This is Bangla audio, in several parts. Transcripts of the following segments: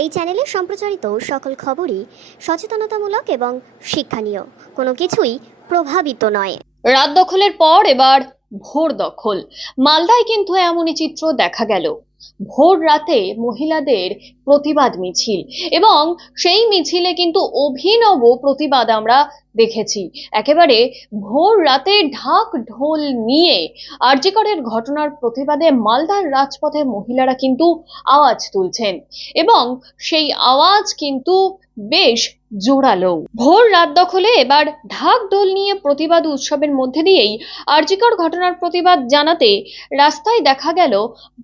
এই চ্যানেলে সম্প্রচারিত সকল খবরই সচেতনতামূলক এবং শিক্ষণীয়, কোনো কিছুই প্রভাবিত নয়। রাত দখলের পর এবার ভোর দখল। মালদায় কিন্তু এমনই চিত্র দেখা গেল। ভোর রাতে মহিলাদের প্রতিবাদ মিছিল, এবং সেই মিছিলে কিন্তু অভিনব প্রতিবাদ আমরা দেখেছি। একেবারে ভোর রাতে ঢাক ঢোল নিয়ে আর.জি. করের ঘটনার প্রতিবাদে মালদার রাজপথে মহিলারা কিন্তু আওয়াজ তুলছেন, এবং সেই আওয়াজ কিন্তু বেশ জোরালো। ভোর রাত দখলে এবার ঢাক ঢোল নিয়ে প্রতিবাদ উৎসবের মধ্যে দিয়েই আর.জি. কর ঘটনার প্রতিবাদ জানাতে রাস্তায় দেখা গেল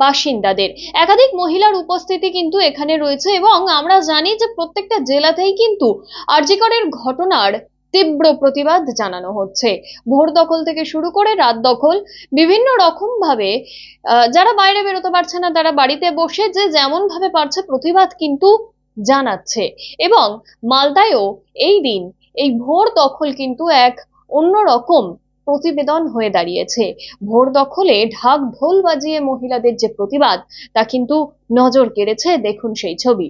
বাসিন্দাদের। একাধিক মহিলার উপস্থিতি কিন্তু এখানে রয়েছে, এবং আমরা জানি যে প্রত্যেকটা জেলাতেই কিন্তু আর.জি. করের ঘটনার তীব্র প্রতিবাদ জানানো হচ্ছে। ভোর দখল থেকে শুরু করে রাত দখল, বিভিন্ন রকম ভাবে যারা বাইরে বেরোতে পারছে না তারা বাড়িতে বসে যে যেমন ভাবে পারছে প্রতিবাদ কিন্তু জানাচ্ছে। এবং মালদায়ও এই দিন এই ভোর দখল কিন্তু এক অন্যরকম প্রতিবেদন হয়ে দাঁড়িয়েছে। ভোর দখলে ঢাক ঢোল বাজিয়ে মহিলাদের যে প্রতিবাদ তা কিন্তু নজর কেড়েছে। দেখুন সেই ছবি।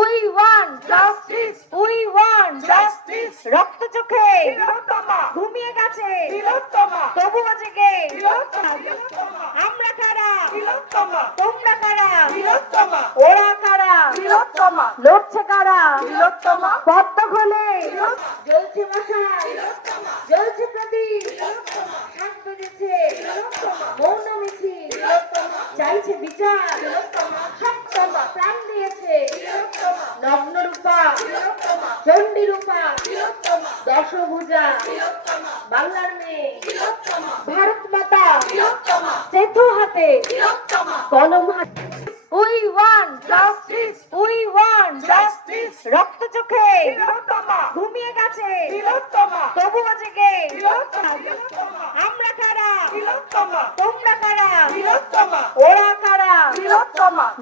We want justice. We want justice. রক্ত চোখে ঘুমিয়ে গেছে তবুও জেগে আমরা কারা, তোমরা কারা, ওরা কারা, লড়ছে কারা, পদ্ম খোলে জ্বলছে মশাল, জ্বলছে প্রদীপ, শাক বেজেছে মৌন মিছিল, চাইছে বিচার, প্রাণ দিয়েছে নগ্ন রূপা, চণ্ডী রূপা, দশভুজা, বাংলার মেয়ে, ভারত মাতা, সেতু হাতে, কলম হাতে। We want justice. We want justice. রক্ত চোখে ঘুমিয়ে গেছে তবুও জেগে আমরা কারা, তোমরা কারা, ওরা কারা,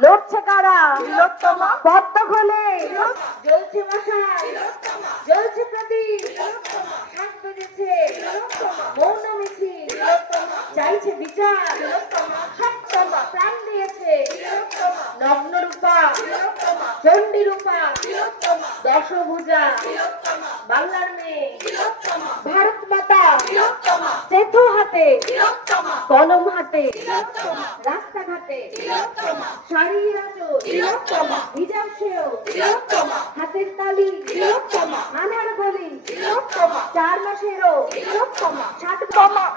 লড়ছে কারা, পদ্ম খোলে জ্বলছে মশাল, জ্বলছে প্রদীপ, শাক বেজেছে মৌন মিছিল, চাইছে বিচার, প্রাণ দিয়েছে নগ্ন রূপা, চণ্ডী রূপা, দশভুজা, বাংলার মেয়ে, ভারত মাতা, সেতু হাতে, কলম হাতে, রাস্তাঘাটে শাড়ির আঁচল, হিজাব সেও, হাতের তালি, আনার গলি, 4 মাসেরও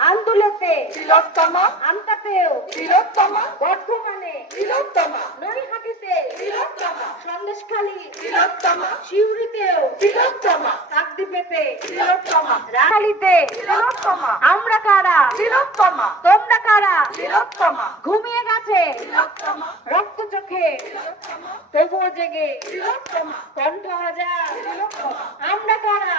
আন্দোলতে, আমতাতেও, বর্ধমানে, নৈহাটিতে, সন্দেশখালী, শিউরিতেও, কাকদ্বীপেতে, রাখালিতে, আমরা কারা, তোমরা কারা, ঘুমিয়ে গেছে রক্ত চোখে তবুও জেগে কণ্ঠ হাজার আমরা কারা।